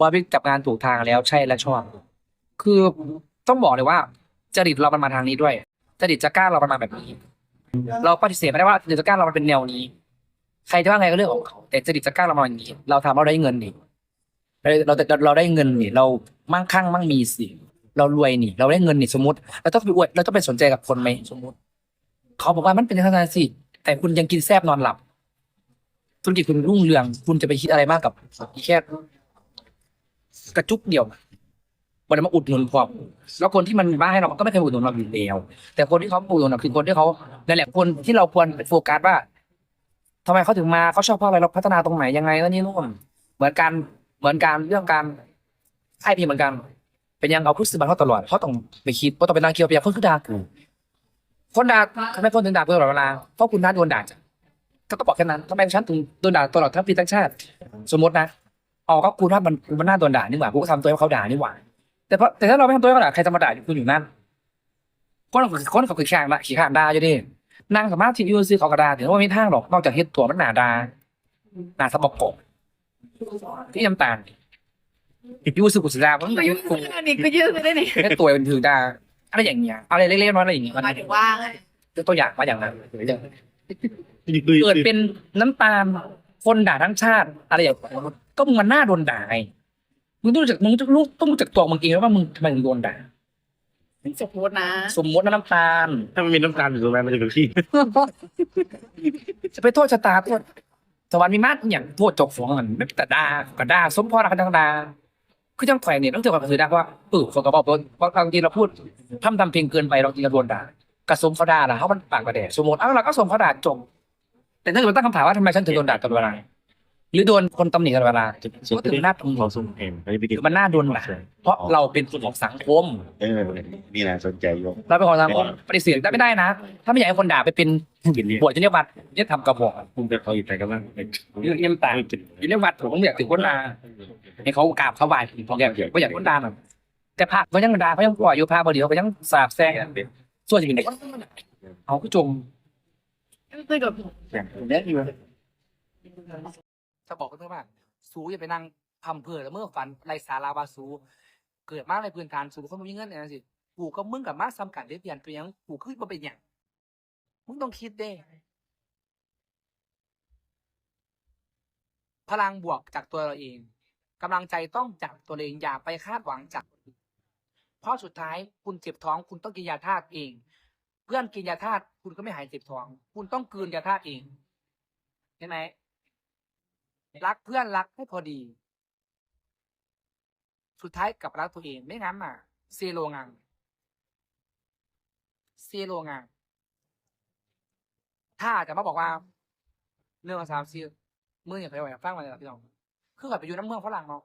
ว่าพี่จับงานถูกทางแล้วใช่และชอบ คือต้องบอกเลยว่า จริตเรามันมาทางนี้ด้วย จริตจะกล้าเรามันมาแบบนี้ เราปฏิเสธไม่ได้ว่าจริตจะกล้าเรามันเป็นแนวนี้ ใครจะว่าไงก็เรื่องของเขาแต่จริตจะกล้าเรามาอย่างนี้ เราทำเราได้เงินนี่เราเราเราได้เงินนี่ เรามั่งคั่งมั่งมีสิเรารวยนี่ เราได้เงินนี่สมมติเราต้องไปอวยเราต้องไปสนใจกับคนไหมสมมติ เขาบอกว่ามันเป็นทางการสิแต่คุณยังกินแซบนอนหลับ ธุรกิจคุณรุ่งเรือง คุณจะไปคิดอะไรมากกับอีแค่กระจุกเดียววันนี้มาอุดหนุนพอแล้วคนที่มันบ้าให้เราก็ไม่เคยอุดหนุนเราอยู่แล้วแต่คนที่เขาอุดหนุนเราคือคนที่เขานั่นแหละคนที่เราควรโฟกัสว่าทำไมเขาถึงมาเขาชอบเพราะอะไรเราพัฒนาตรงไหนยังไงแล้วนี่นู่นเหมือนการเหมือนการเรื่องการให้พีเหมือนกัน เป็นยังเอาพุทธบันเขาตลอดเพราะต้องไปคิดเพราะต้องไปนั่งคิดว่าเป็นยังคนคือด่ากูคนด่าทำไมคนถึงด่ากูตลอดเวลาเพราะคุณน่าโดนด่าจ้ะ ก็ต้องบอกแค่นั้นทำไมฉันถึงโดนด่าตลอดทั้งปีทั้งชาติ สมมตินะอ๋อก็กูถ้ามันมันน่าโดนด่านี่หว่ากูก็ทำตัวให้เขาด่านี่หว่า แต่เพราะแต่ถ้าเราไม่ทำตัวให้เขาด่าใครจะมาด่าอยู่คุณอยู่นั่นคนเขาคนเขาคือข้างละขี้ข้างด่าอยู่ดินั่งสามารถที่ยูซื้อเขากระดาถึงว่าไม่ทางหรอกนอกจากเฮ็ดตัวมันหนาดาหนาสะบกกบที่น้ำตาลยูซื้อกุศลาเพราะมันยูกูอันนี้ก็ยืดไม่ได้นี่แค่ตัวเป็นถือดาอะไรอย่างเงี้ยอะไรเล็กๆน้อยๆอะไรอย่างเงี้ยหมายถึงว่าไงยกตัวอย่างมาอย่างนั้น เกิดเป็นน้ำตาลคนด่าทั้งชาติ อะไรอย่างเงี้ยก็มึงมันน่าโดนด่าไงมึงต้องรู้จักมึงต้องรู้ต้องรู้จักตัวมึงเองว่ามึงทำไมถึงโดนด่าสมมตินะสมมติว่าน้ำตาล ถ้ามันมีน้ำตาลอยู่ตรงนั้นมันจะเป็นขี้จะไปโทษชะตาโทษสวรรค์มีมาตรอหย่างโทษจกฟองกันไม่แต่ด่าก็ด่าสมพรกันดังด่าคือจังแขวเนี่ยต้องเจอกับสื่อด่าเพราะว่าเออคนก็บอกว่าเพราะบางทีเราพูดทำทำเพลงเกินไปเราจริงจะโดนด่า กระสมเขาด่าล่ะเขามันปากกระแดดสมมติเอาเราก็สมเขาด่าจบ แต่ถ้าเกิดมันตั้งคำถามว่าทำไมฉันถึงโดนด่าตลอดเวลาหรือโดนคนตำหนิตลอดเวลาก็ถึงหน้าตรงของสุ่มเอ็มไม่ได้ไปกินมันน่าโดนด่าเพราะเราเป็นคนของสังคมเออนี่นะสนใจโยมเราเป็นคนของสังคมปฏิเสธได้ไม่ได้นะ ถ้าไม่อยากให้คนด่าไปเป็นกินเนี่ยบวชจะเรียกวัดเนี่ยทำกระบอกคุณจะเขาอีกแต่ก็ว่าเป็นเรื่องเยี่ยมต่างอยู่ในวัดผมก็อยากถึงคนด่าให้เขากราบเขาไหว้ผมอยากก็อยากคนด่าแบบแต่พระก็ยังด่าเขายังปล่อยอยู่พระบดีเขาก็ยังสาบแซง ส่วนอย่างนี้เขาก็จมคือแบบเนี่ยอยู่จะบอกกันเพื่อว่าสูอย่าไปนั่งทำเพื่อแล้วเมื่อฝันไรสาราบาสูเกิดมาในพื้นฐานสูคนมีเงินเนี่ยสิกูก็มึงกับมาซ้ำกันได้เปลี่ยนไปยังกูขึ้นมาเป็นอย่างมึงต้องคิดเด้ พลังบวกจากตัวเราเองกำลังใจต้องจากตัวเราเองอย่าไปคาดหวังจากคนอื่นเพ ราะสุดท้ายคุณเจ็บท้อง คุณต้องกินยาธาตุเอง เพื่อนกินยาธาตุคุณก็ไม่หายเจ็บท้อง คุณต้องกลืนยาธาตุเองใช่ไหมรักเพื่อนรักให้พอดี สุดท้ายกับรักตัวเองไม่งั้นอะเซโลงังเซโลงังถ้าจะมาบอกว่าเรื่องสามสี่มืออย่างไรวะฟังมาเลยพี่น้องคือแบบไปอยู่น้ำเมืองฝรั่งเนาะ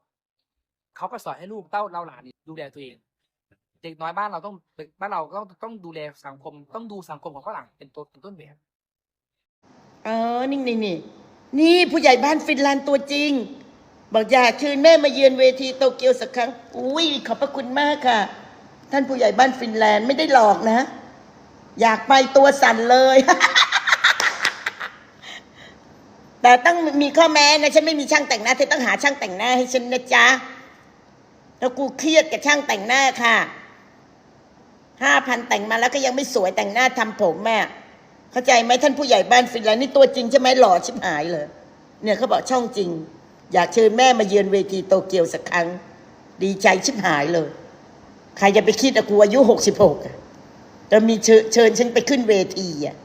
เขาก็สอนให้ลูกเต้าเราหลานดูแลตัวเอง เด็กน้อยบ้านเราต้องบ้านเราก็ต้องดูแลสังคม ต้องดูสังคมของฝรั่งเป็นตัวเป็นต้นแบบเออนี่นี่นี่นี่ผู้ใหญ่บ้านฟินแลนด์ตัวจริง บอกอยากเชิญแม่มาเยือนเวทีโตเกียวสักครั้ง อุ้ยขอบพระคุณมากค่ะ ท่านผู้ใหญ่บ้านฟินแลนด์ไม่ได้หลอกนะ อยากไปตัวสั่นเลย แต่ต้องมีข้อแม้นะฉันไม่มีช่างแต่งหน้าเธอต้องหาช่างแต่งหน้าให้ฉันนะจ๊ะแล้วกูเครียดกับช่างแต่งหน้าค่ะ ห้าพันแต่งมาแล้วก็ยังไม่สวยแต่งหน้าทำผมแม่เข้าใจไหมท่านผู้ใหญ่บ้านฟินแลนด์นี่ตัวจริงใช่ไหมหล่อชิบหายเลย เนี่ยเขาบอกช่องจริง อยากเชิญแม่มาเยือนเวทีโตเกียวสักครั้ง ดีใจชิบหายเลย ใครจะไปคิดอะกูอายุหกสิบหกจะมีเชิญเชิญฉันไปขึ้นเวทีอะ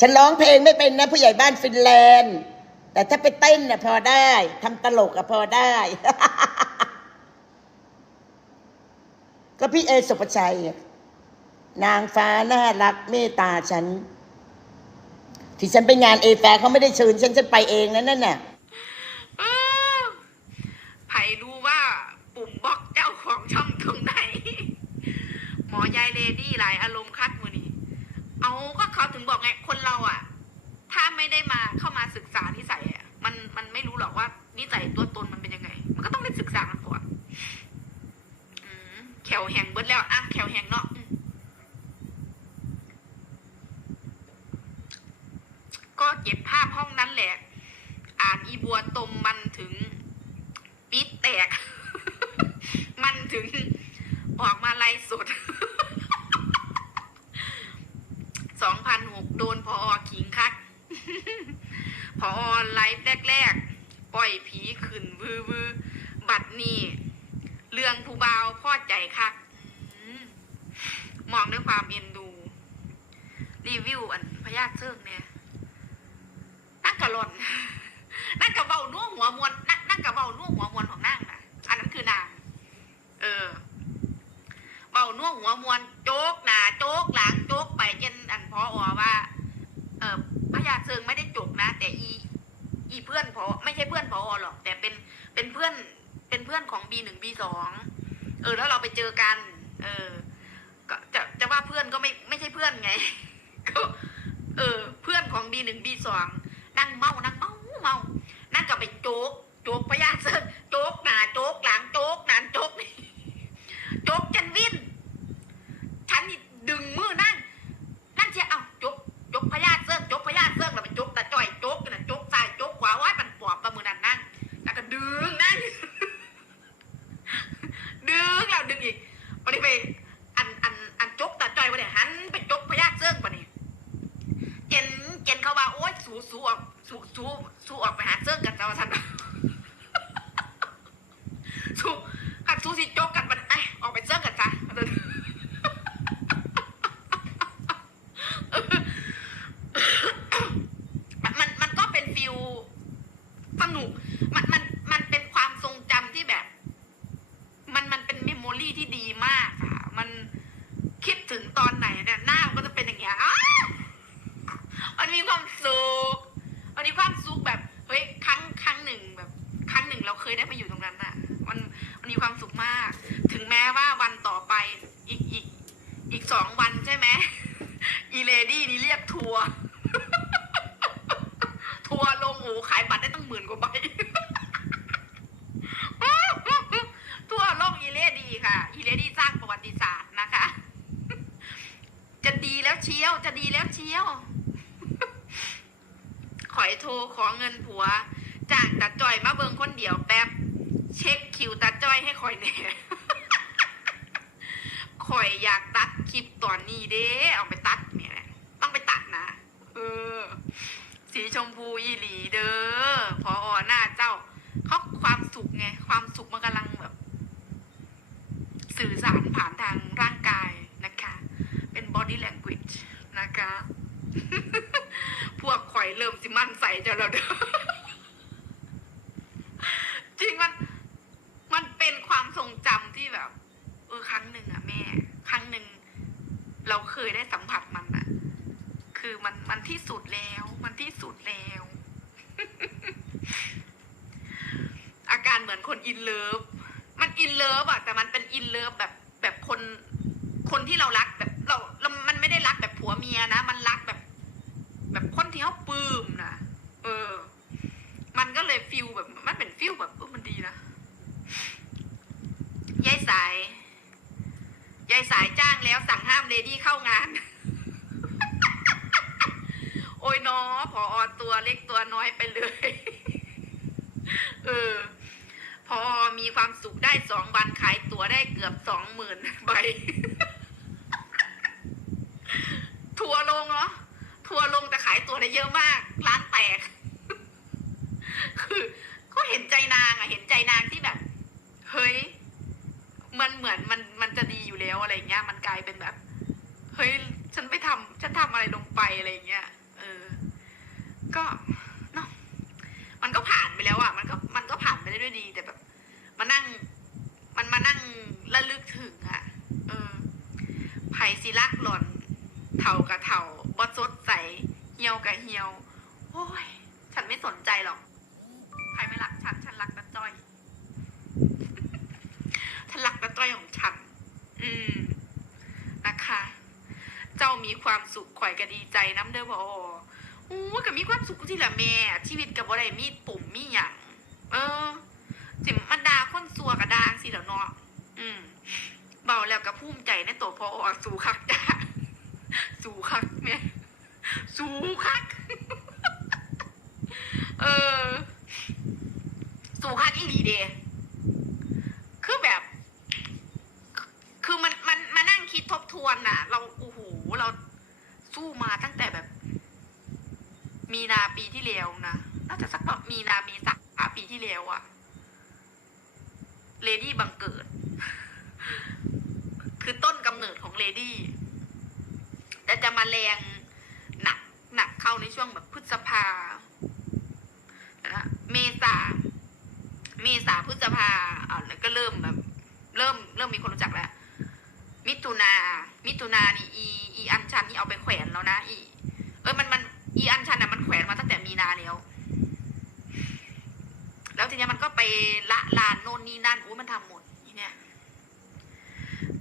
ฉันร้องเพลงไม่เป็นนะผู้ใหญ่บ้านฟินแลนด์ แต่ถ้าไปเต้นน่ะพอได้ทำตลกอะพอได้ ก็พี่เอสุปชัยอะ นางฟ้าน่ารักเมตตาฉัน ที่ฉันไปงานเอแฟร์เขาไม่ได้เชิญฉันฉันไปเองนั่นน่ะไผ่รู้ว่าปุ่มบล็อกเจ้าของช่องตรงไหน หมอยายเลดี้หลายอารมณ์คัดมือนี่เอาก็เขาถึงบอกไงคนเราอะ ถ้าไม่ได้มาเข้ามาศึกษานิสัยอะมันมันไม่รู้หรอกว่านิสัยตัวตนมันเป็นยังไง มันก็ต้องได้ศึกษามันก่อนแขวแหงเบิดแล้วอะแขวแหงเนาะ ก็เก็บภาพห้องนั้นแหละ อ่านอีบัวตมมันถึงปิดแตก มันถึงออกมาไล่สดสองพันหกโดนพออขิงคัก พอไลฟ์แรกๆ ปล่อยผีขึ้นวือวือบัดนี้ เรื่องผู้บาวพ่อใจคักมองด้วยความเอ็นดู รีวิวอันพยาธิเชิงเนี่ย กะหล่อนนั่งกะเบาน่วหัวมวนนั่งนั่งกะเบาน่วหัวมวนของนั่งนะอันนั้นคือนาง เออเบาน่วหัวมวนโจกหนาโจกหลังโจกไปเจนอันพออว่า เออพญาเชิงไม่ได้จกนะ แต่อีอีเพื่อนพอไม่ใช่เพื่อนพอหรอก แต่เป็นเป็นเพื่อนเป็นเพื่อนของบีหนึ่งบีสองเออ แล้วเราไปเจอกัน เออ ก็จะจะว่าเพื่อนก็ไม่ไม่ใช่เพื่อนไงก็เออ เพื่อนของบีหนึ่งบีสอง นั่งเมานั่งเมาเมานั่งก็ไปโจกโจกพญาเซิร์โจกหนาโจกหลังโจกหนานโจกนี่โจกจันวินฉันนี่ดึงมือนั่งนั่นเชียเอาโจกโจกพญาเซิร์โจกพญาเซิร์แล้วไปโจกตาจ่อยโจกกันะโจกซ้ายโจกขวาไว้ายมันปอบประมือนั่นนั่ง แล้วก็ดึงนั่ง ดึงแล้วดึงอีกวันนี้ไป อันอันอันจกตาจอยวันนี้หันไปจกพญาเซิ่งวันนี้เจนเจนเขาว่าโอ๊ยสูสูออกสูสูสูออกไปหาเซิ่งกันจ้าท่าน สูกันสูสิจกกันมันไอยออกไปเซิ่งกันจ้า มันมันก็เป็นฟิลสนุก มันมันมันเป็นความทรงจำที่แบบ มันมันเป็นเมมโมรีที่ดีมากค่ะ มันคิดถึงตอนไหนเนี่ยหน้ามันก็จะเป็นอย่างเงี้ยอ้าวมันมีความสุขมันมีความสุขแบบเฮ้ยครั้งครั้งหนึ่งแบบ ครั้งหนึ่งเราเคยได้มาอยู่ตรงนั้นน่ะ มันมันมีความสุขมาก ถึงแม้ว่าวันต่อไปอีกอีกันใช่ไหมอีเลดี้นี่เรียกทัวร์ทัวร์ลงโอ้ขายบัตรได้ตั้งหมื่นกว่าใบทั่วโลกอีเลดีค่ะ อีเลดี้สร้างประวัติศาสตร์นะคะ จะดีแล้วเชียว จะดีแล้วเชียวขอยโทรขอเงินผัว จางตาจอยมาเบิงคนเดียวแป๊บ เช็คคิวตาจอยให้คอยแน่ข่อยอยากตัด ตอนนี้เด้เอาไปตัดเนี่ยแหละต้องไปตัดนะ เออ สีชมพูอีหลีเด้อพออหน้าเจ้าเขาความสุขไง ความสุขมันกำลังแบบ สื่อสารผ่านทางร่างกายนะคะ เป็น body language นะคะ พวกข่อยเริ่มสิมั่นใส่จะแล้วเด้อ จริงมัน มันเป็นความทรงจำที่แบบ เออครั้งหนึ่งอะแม่ ครั้งหนึ่ง เราเคยได้สัมผัสมันอะคือมันมันที่สุดแล้ว มันที่สุดแล้ว อาการเหมื อินเลิฟมันอินเลิฟอะแต่มันเป็นอินเลิฟแบบแบบคนคนที่เรารักแบบเราเรา มันไม่ได้รักแบบผัวเมียนะ มันรักแบบ แบบคนที่เขาปลื้มนะเออ มันก็เลยฟิลแบบ มันเป็นฟิลแบบเออมันดีนะยายสาย ยายสายจ้างแล้วสั่งห้ามเลดี้เข้างาน โอ้ยเนอพออตัวเล็กตัวน้อยไปเลย เออ พอมีความสุขได้สองวันขายตั๋วได้เกือบสองหมื่นใบ ทัวร์ลงเหรอ ทัวร์ลงแต่ขายตัวได้เยอะมาก ร้านแตก คือก็เห็นใจนางอะเห็นใจนางที่แบบ เฮ้ย มันเหมือนมันมันจะดีอยู่แล้วอะไรเงี้ย มันกลายเป็นแบบ เฮ้ย ฉันไปทำฉันทำอะไรลงไปอะไรเงี้ย เออ ก็เนาะ มันก็ผ่านไปแล้วอะมันก็มันก็ผ่านไปได้ด้วยดี แต่แบบมานั่ง มันมานั่งระลึกถึงอะเออไผ่สิลักหล่อน เท่ากับเท่าบอสดใสเหี่ยวกับเหี่ยว โอ้ย ฉันไม่สนใจหรอก ใครไม่รักฉัน ฉันรักนัจ้อย ฉันรักนัจ้อยของฉัน อืม นะคะ เจ้ามีความสุขข่อยก็ดีใจน้ำเด้อพอโอ้ก็มีความสุขที่ละแม่ ชีวิตกับบ่ได้มีปุ่มมีหยัง เออ จิมมันดาคนซัวกับดางสิแล้วเนาะ อืม เบาแล้วก็ภูมิใจในตัวพออสู่คักจ้า สูคักแม่สูคัก เออ สูคักอีดีเดคือแบบ คือมันมันมานั่งคิดทบทวนน่ะ เราโอ้โหเราสู้มาตั้งแต่แบบ มีนาปีที่แล้วนะน่าจะสักแบบมีนาเมษาปีที่แล้วอะเลดี้บังเกิด คือต้นกำเนิดของเลดี้ แต่จะมาแรงหนักหนักเข้าในช่วงแบบพฤษภานะเมษาเมษาพฤษภาอ่าก็เริ่มแบบ เริ่มเริ่มมีคนรู้จักแล้ว มิถุนา มิถุนานี่อีอีอันชันนี่เอาไปแขวนแล้วนะอี เอ้มันมันอีอันชันอะมันแขวนมาตั้งแต่มีนาแล้วแล้วทีนี้มันก็ไปละลานโน่นนี่นั่นอู้มันทำหมดนี่เนี่ย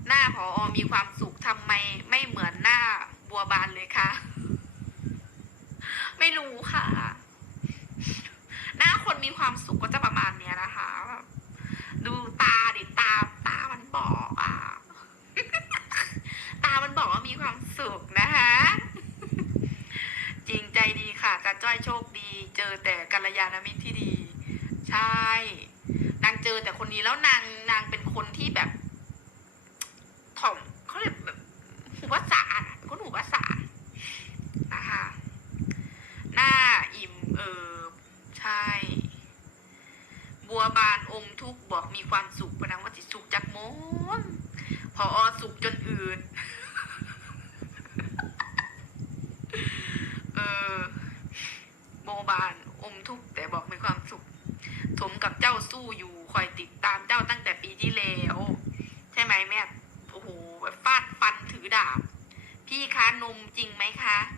หน้าพออมีความสุขทำไมไม่เหมือนหน้า บัวบานเลยค่ะ ไม่รู้ค่ะ หน้าคนมีความสุขก็จะประมาณเนี้ยนะคะ ดูตาดิตาตามันบอกอะ ตามันบอกว่ามีความสุขนะคะจริงใจดีค่ะจัดจ้อยโชคดี เจอแต่กัลยาณมิตรที่ดี ใช่ นางเจอแต่คนนี้แล้วนางนางเป็นคนที่แบบถ่อมเขาเรียกแบบภาษา ภาษานะคะหน้าอิ่มเอิบใช่ บัวบานอมทุกบอกมีความสุขพนังวัติสุขจากมนพออสุขจนอื่นเออโบบานอมทุกแต่บอกมีความสุขสมกับเจ้าสู้อยู่คอยติด จริงไหมคะ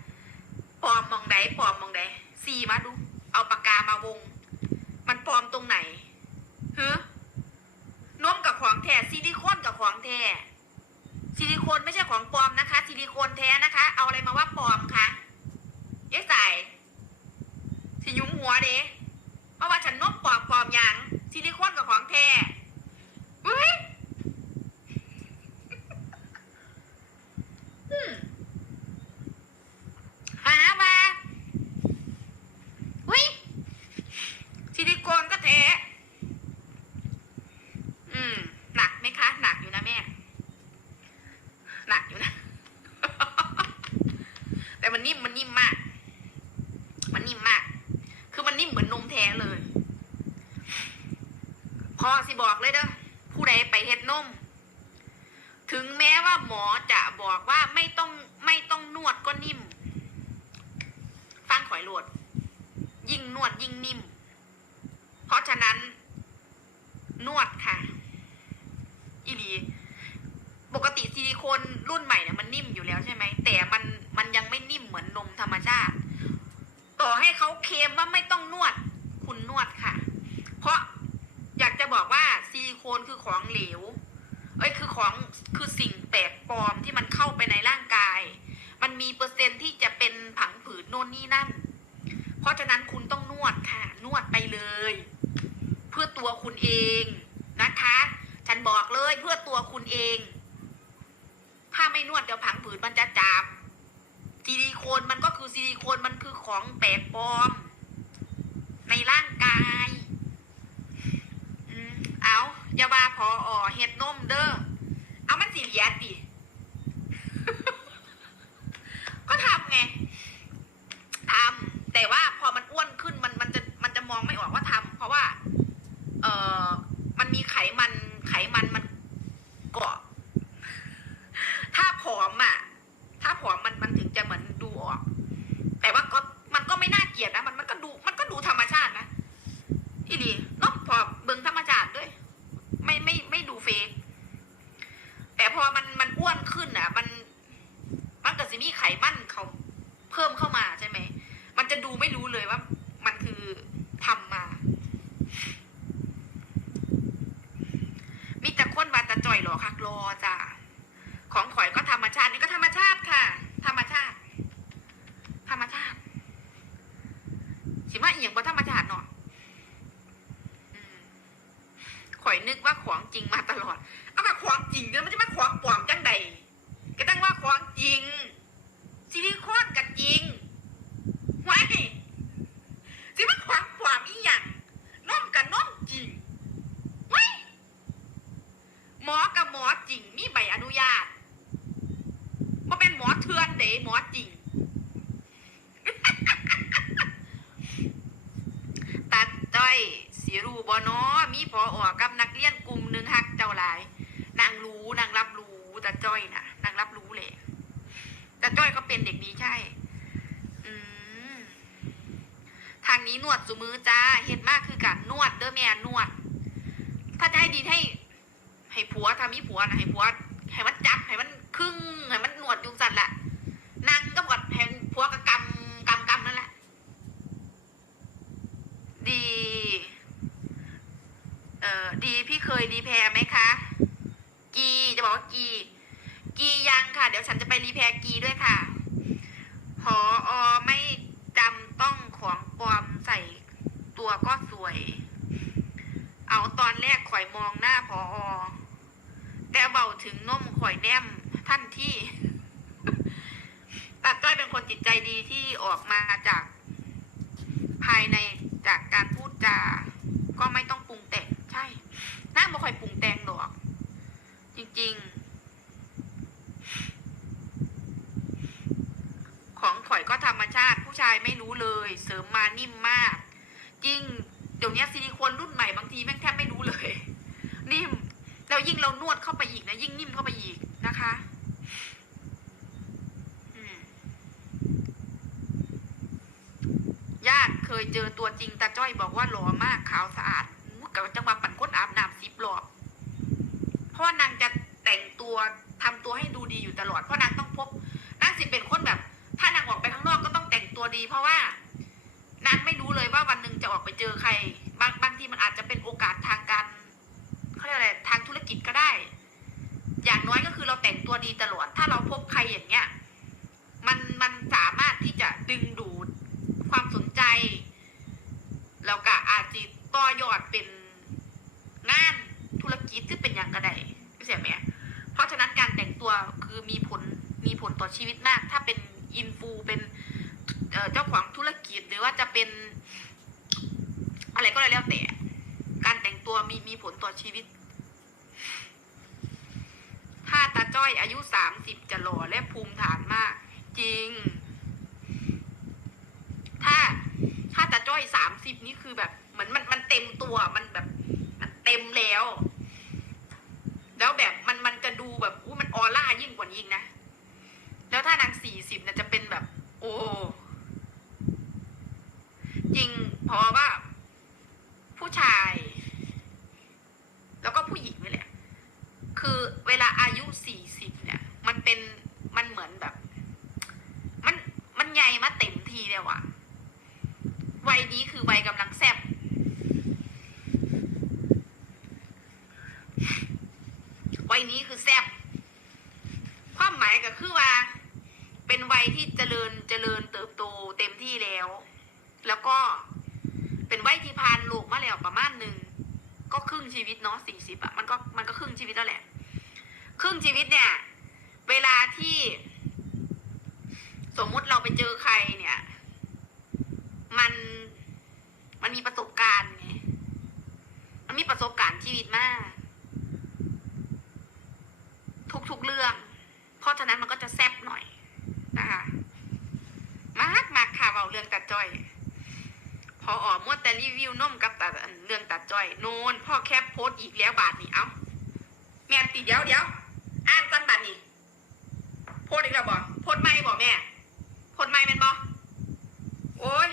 Привет! เพื่อนเด๋หมอจริง ตัดจ้อยสีรูบอนอมีพอออกกับนักเรียนกลุ่มหนึ่งฮักเจ้าหลาย นางรู้นางรับรู้ตาจ้อยนะนางรับรู้แหละตาจ้อยก็เป็นเด็กดีใช่ทางนี้นวดสุมือจ้าเห็นมากคือการนวดเด้อแม่นวด ถ้าจะให้ดีให้ ให้ผัวทำมีผัวนะให้ผัวให้มันจับให้มันครึ่งให้มันนวดจุงสัตว์ละ นางก็กดให้ผัวกับกำกำกำนั่นแหละ ดี เอ่อดีพี่เคยรีแพร์ไหมคะ กีจะบอกว่ากี กียังค่ะ เดี๋ยวฉันจะไปรีแพร์กีด้วยค่ะพออไม่จำต้องของปลอมใส่ตัวก็สวย เอาตอนแรกข่อยมองหน้าพออแต่เบาถึงนมข่อยแนมท่านที่ ตัดก้อยเป็นคนจิตใจดีที่ออกมาจากภายในจากการพูดจาก็ไม่ต้องปรุงแต่งใช่นั่งบ่ค่อยปรุงแต่งหรอก จริง ๆ ของข่อยก็ธรรมชาติ ผู้ชายไม่รู้เลย เสริมมานิ่มมาก จริง เดี๋ยวนี้ซิลิโคนรุ่นใหม่บางทีแม่งแทบไม่รู้เลย นิ่มแล้วยิ่งเรานวดเข้าไปอีกนะยิ่งนิ่มเข้าไปอีกนะคะอืม ญาติเคยเจอตัวจริงตาจ้อยบอกว่าหล่อมากขาวสะอาดอู้กับจังหวะปั่นก้นอาบน้ำซิบหลอกเพราะว่านางจะแต่งตัวทำตัวให้ดูดีอยู่ตลอดเพราะนางต้องพบนางสิเป็นคนแบบ ถ้านางออกไปข้างนอกก็ต้องแต่งตัวดี เพราะว่านางไม่รู้เลยว่าวันหนึ่งจะออกไปเจอใคร บางบางทีมันอาจจะเป็นโอกาสทางการเขาเรียกอะไรทางธุรกิจก็ได้ อย่างน้อยก็คือเราแต่งตัวดีตลอด ถ้าเราพบใครอย่างเงี้ย มันมันสามารถที่จะดึงดูด ความสนใจ แล้วก็อาจจะต่อยอดเป็นงานธุรกิจที่เป็นอย่างกระไดเข้าใจไหมเพราะฉะนั้นการแต่งตัวคือมีผลมีผลต่อชีวิตมาก ถ้าเป็นอินฟูเป็นเจ้าของธุรกิจหรือว่าจะเป็น อะไรก็แล้วแต่ การแต่งตัวมีมีผลต่อชีวิต ถ้าตาจ้อยอายุสามสิบจะหล่อและภูมิฐานมาก จริง ถ้า ถ้าตาจ้อยสามสิบนี่คือแบบเหมือนมันมันเต็มตัวมันแบบมันเต็มแล้วแบบมันมันจะดูแบบอู้มันออร่ายิ่งกว่านี้อีกนะ แล้วถ้านางสี่สิบเนี่ยจะเป็นแบบ โอ้ จริง เพราะว่า ผู้ชาย แล้วก็ผู้หญิงนี่แหละ คือเวลาอายุสี่สิบเนี่ย มันเป็นมันเหมือนแบบ มันมันใหญ่มาเต็มทีเลยว่ะ วัยนี้คือวัยกำลังแซ่บวัยนี้คือแซ่บความหมายก็คือว่า เป็นวัยที่เจริญเจริญเติบโตเต็มที่แล้ว แล้วก็เป็นวัยที่ผ่านโลกมาแล้วประมาณหนึ่ง ก็ครึ่งชีวิตเนาะสี่สิบอะมันก็มันก็ครึ่งชีวิตแล้วแหละ ครึ่งชีวิตเนี่ย เวลาที่ สมมุติเราไปเจอใครเนี่ย มัน มันมีประสบการณ์ไงมันมีประสบการณ์ชีวิตมาก ทุกๆเรื่อง เพราะฉะนั้นมันก็จะแซ่บหน่อยนะคะมากมากค่ะเอาเรื่องตัดจ้อย พอออกมวดแต่รีวิวนมกับตัดเรื่องตัดจ้อย โนนพ่อแคปโพสอีกแล้วบาทนี่เอ้าแม่ติเดี๋ยวเดี๋ยวอ่านกันบาทนี่โพสอีกแล้วบ่โพสไม่บ่แม่โพสไม่แม่นบ่โอ้ย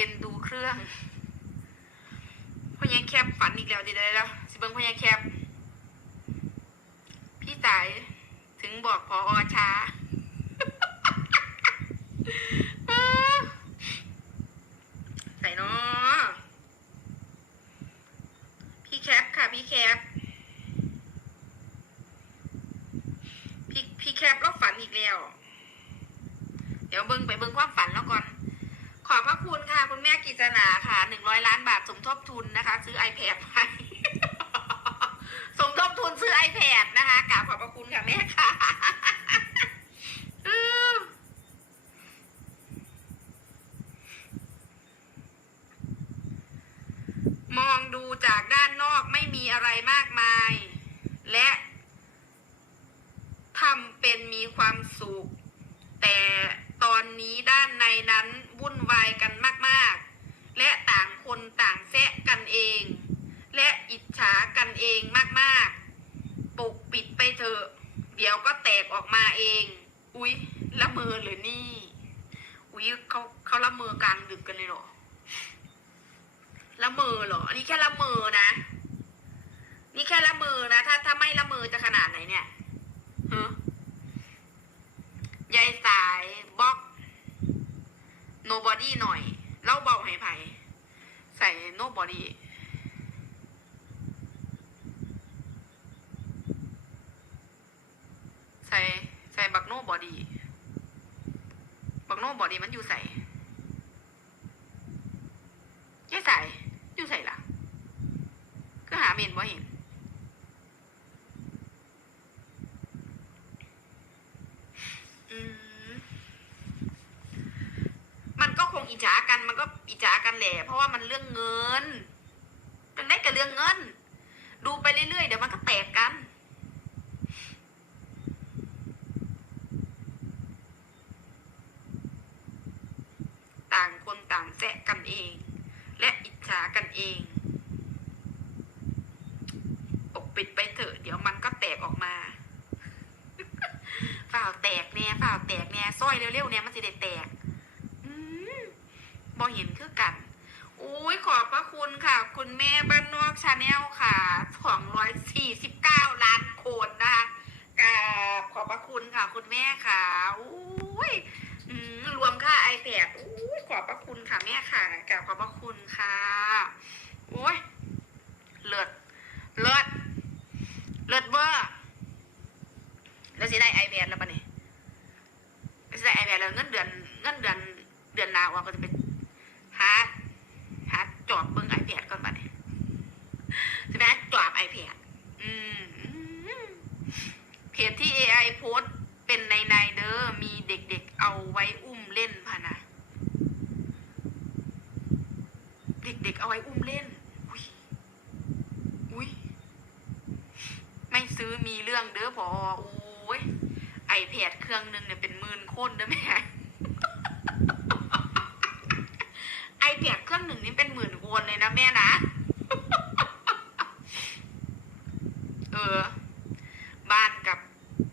เอ็นดูเครื่องพ่อยังแคบฝันอีกแล้วดีได้แล้ว สิเบิ้งพ่อยังแคบ พี่ตายถึงบอกพออช้าใส่นาะพี่แคปค่ะ พี่แคปพี่พี่แคปแล้วฝันอีกแล้ว เดี๋ยวเบิ้งไปเบิ้งความฝันแล้วก่อน ม่กิจนาค่ะหนึ่งร้อยล้านบาทสมทบทุนนะคะ ซื้อ iPad ไปสมทบทุนซื้อ iPad นะคะกราบขอบพระคุณค่ะแม่ค่ะ อื้อมองดูจากด้านนอกไม่มีอะไรมากมาย และทำเป็นมีความสุข แต่ตอนนี้ด้านในนั้นวุ่นวายกันมาก ๆ และต่างคนต่างแซะกันเอง และอิจฉากันเองมาก ๆ ปกปิดไปเถอะ เดี๋ยวก็แตกออกมาเอง อุ๊ย ละเมอหรือนี่ อุ๊ยเขาเขาละเมอกลางดึกกันเลยเหรอ ละเมอเหรอ อันนี้แค่ละเมอนะ นี่แค่ละเมอนะ ถ้าถ้าไม่ละเมอจะขนาดไหนเนี่ยฮะยายสายบล็อก nobody หน่อย เล่าเบาให้ไผ ใส่ nobody ใส่ใส่บักโนบอดีบักโนบอดีมันอยู่ใส่ยี่ใส่อยู่ใส่ล่ะ ก็หาเมนบ่เห็น อืม มันก็คงอิจฉากัน มันก็อิจฉากัน แหละเพราะว่ามันเรื่องเงินเป็นได้กับเรื่องเงิน ดูไปเรื่อยๆเดี๋ยวมันก็แตกกัน ต่างคนต่างแซะกันเอง และอิจฉากันเองปกปิดไปเถอะ เดี๋ยวมันก็แตกออกมาฝ่าวแตกเนี่ยฝ่าวแตกเนี่ยสร้อยเร็วๆเนี่ยมันจะได้แตกอืมบอเห็นคือกัน อุ้ยขอบพระคุณค่ะ คุณแม่บ้านนอกชาแนลค่ะสองร้อยสี่สิบเก้าล้านโคนนะคะกราบขอบพระคุณค่ะ คุณแม่ค่ะอุ้ยรวมค่าไอแพดอุ้ยขอบพระคุณค่ะแม่ค่ะกราบขอบพระคุณค่ะโอ้ยเลิศเลิศเลิศเบอร์แล้วสิได้ไอแพดแล้วปะเนี่ยสิได้ไอแพดแล้วเงินเดือนเงินเดือนเดือนหนาวก็จะเป็นหาหา จอบเบิ้งไอแพดก่อนปะเนี่ยใช่ไหมจอบไอแพดอืมเพจที่ AI โพสเป็นในในเด้อมีเด็กๆเอาไว้อุ้มเล่นพะนะเด็กๆเอาไว้อุ้มเล่น อุ้ยอุ้ยไม่ซื้อมีเรื่องเด้อพอโอ้ยไอแพดเครื่องหนึงเนี่ยเป็นหมื่นคนเด้อแม่ ไอแพดเครื่องหนึ่งนี่เป็นหมื่นคนเลยนะแม่นะ เออ บ้านกับ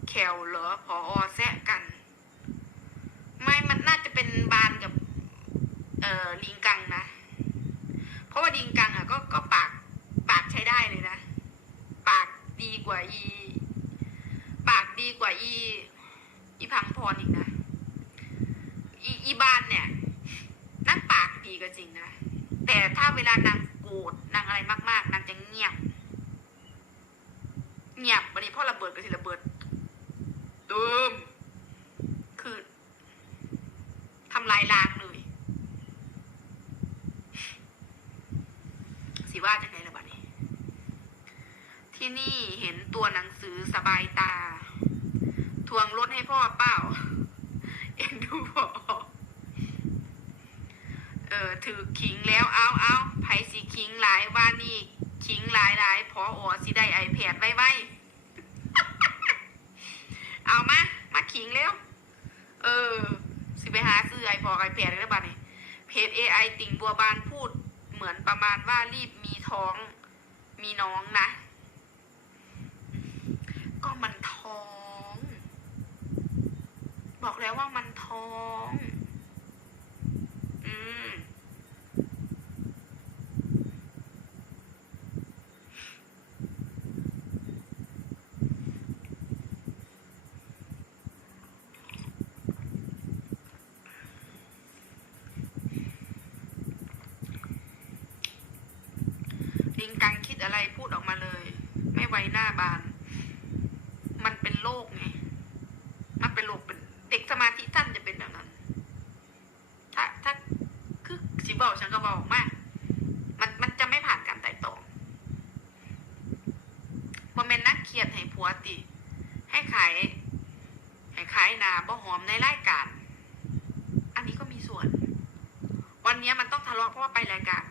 แคลเหรอพอแซะกัน ไม่ มันน่าจะเป็นบ้านกับ เอ่อ ลิงกังนะ เพราะว่าลิงกังอะ ก็ก็ปาก ปากใช้ได้เลยนะ ปากดีกว่าอี ปากดีกว่าอี อีพังพรอีกนะ อีอีบ้านเนี่ย นั่งปากดีก็จริงนะ แต่ถ้าเวลานางโกรธนางอะไรมาก ๆ นางจะเงียบ เงียบวันนี้พ่อระเบิดก็สิระเบิดตูมคือทำลายล้างเลย สิว่าจะไงละบัดนี้ ที่นี่เห็นตัวหนังสือสบายตา ทวงรถให้พ่อเปล่าเอ็นดูพ่อเออถือขิงแล้วเอาเอาไผสิขิงหลายว่านี่ขิงหลายหลายพอออสิได้ไอแพดไว้ไว้เอามา มาขิงเร็ว เออ ไปหาซื้อไอพอไอแพดได้บ้านี่เพจ AI ติ่งบัวบานพูดเหมือนประมาณว่ารีบมีท้องมีน้องนะ ก็มันท้อง บอกแล้วว่ามันท้อง อืม อะไรพูดออกมาเลย ไม่ไว้หน้าบาน มันเป็นโรคไง มันเป็นโรคเป็นเด็กสมาธิสั้นจะเป็นแบบนั้น ถ้าถ้าคือสิบอกฉันก็บอกมาก มันมันจะไม่ผ่านการไต่ตองมันเป็นนักเขียนให้ผัวติ ให้ขายให้ขายนาบ่หอมในรายการ อันนี้ก็มีส่วน วันนี้มันต้องทะเลาะเพราะว่าไปรายการ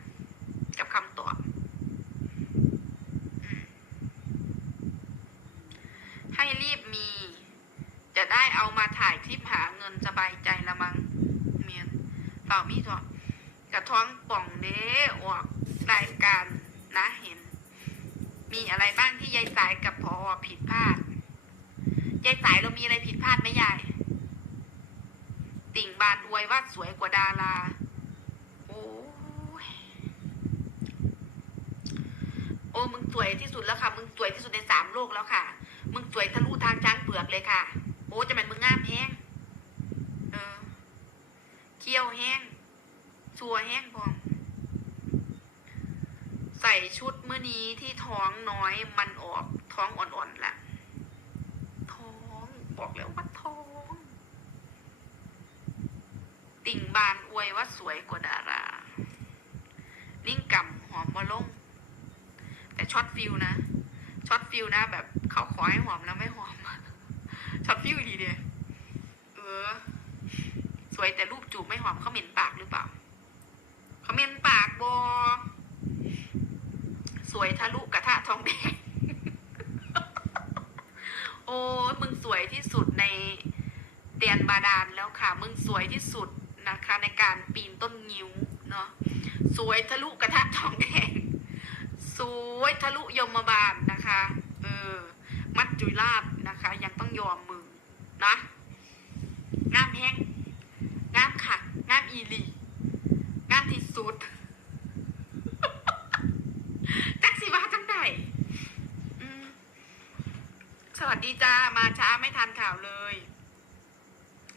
กับคำตอบอืมให้รีบมี จะได้เอามาถ่ายคลิปหาเงินสบายใจ ละมั้งเมียนเปล่ามีทองกระท้องป่องเด้ออกรายการนะเห็น มีอะไรบ้างที่ยายสายกับพอผิดพลาดยายสายเรามีอะไรผิดพลาดไหมยาย ติ่งบานอวยว่าสวยกว่าดาราโอ้ยโอ้มึงสวยที่สุดแล้วค่ะ มึงสวยที่สุดในสามโลกแล้วค่ะ มึงสวยทะลุทางช้างเปลือกเลยค่ะ โอ้จะเป็นมึงงามแห้ง เคี้ยวแห้งชัวแห้งพร้อม ใส่ชุดเมื่อนี้ที่ท้องน้อยมันออกท้องอ่อนๆละท้องบอกแล้วว่าท้อง ติ่งบานอวยว่าสวยกว่าดารา นิ่งกำหอมมาลง แต่ช็อตฟิลนะช็อตฟิลนะแบบเขาขอให้หอมแล้วไม่หอมช็อตฟิลดีเดียเออ สวยแต่รูปจูบไม่หอมเขาเหม็นปากหรือเปล่าเขาเหม็นปากบอสวยทะลุกระทะทองแดง โอ้มึงสวยที่สุดในเดียนบาดาลแล้วค่ะ มึงสวยที่สุดนะคะ ในการปีนต้นงิ้วเนาะสวยทะลุกระทะทองแดง สวยทะลุยมบาลนะคะ เออ มัดจุยลาดนะคะ ยังต้องยอมมึงนะงามแห้ง งามค่ะงามอีหลีงามที่สุดจักสิว่าจังไดสวัสดีจ้า มาช้าไม่ทันข่าวเลย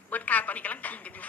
เบิร์ดข่าวตอนนี้กำลังกินกันอยู่